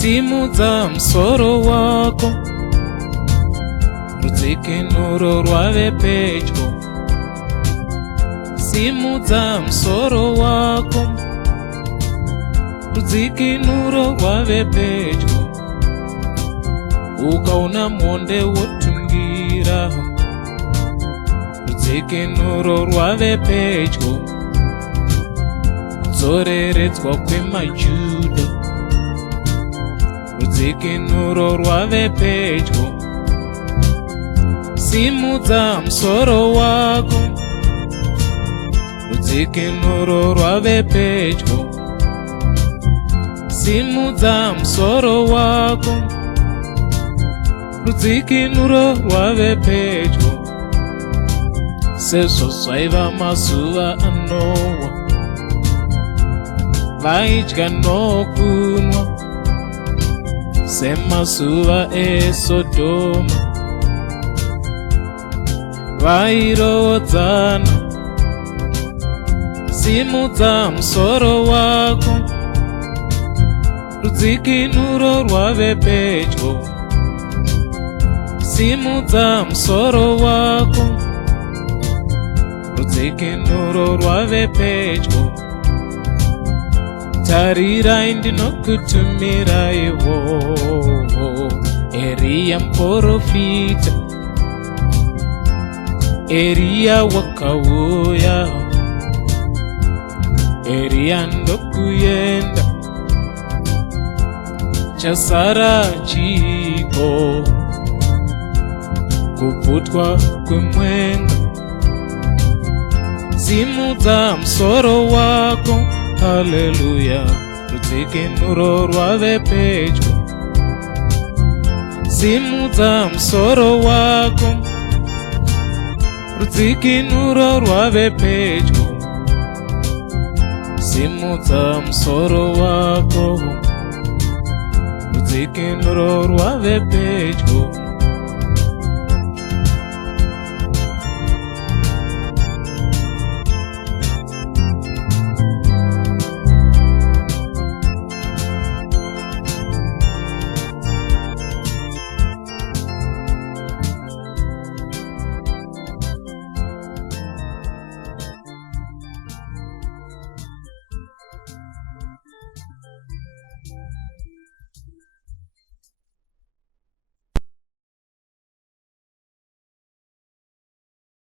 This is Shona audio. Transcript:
simudza musoro wako, rudzikinuro rwave pedyo. Simudza musoro wako, rudzikinuro rwave pedyo. Ukaona mwonde wotungira, rudzikinuro rwave pedyo. Kudzoreredzwa kwemaJudha, rudzikinuro rwave pedyo. Simudza musoro wako, rudzikinuro rwave pedyo. Simudza musoro wako, rudzikinuro rwave pedyo. Sezvo zvaiva mazuva aNoa, vaidya nokunwa semazuva eSodoma, vairodzana. Simudza musoro wako, rudzikinuro rwave pedyo. Simudza musoro wako, rudzikinuro rwave pedyo. Tarirai ndinokutumirawo Eria muprofita, Eria wakauya, Eria ndokuyenda, chasara chiko kuputwa kwemwenga. Simudza musoro wako, haleluya, rudzikinuro rwave pedyo. Simudza musoro wako, rudzikinuro rwave pedyo. Simudza musoro wako, rudzikinuro rwave pedyo.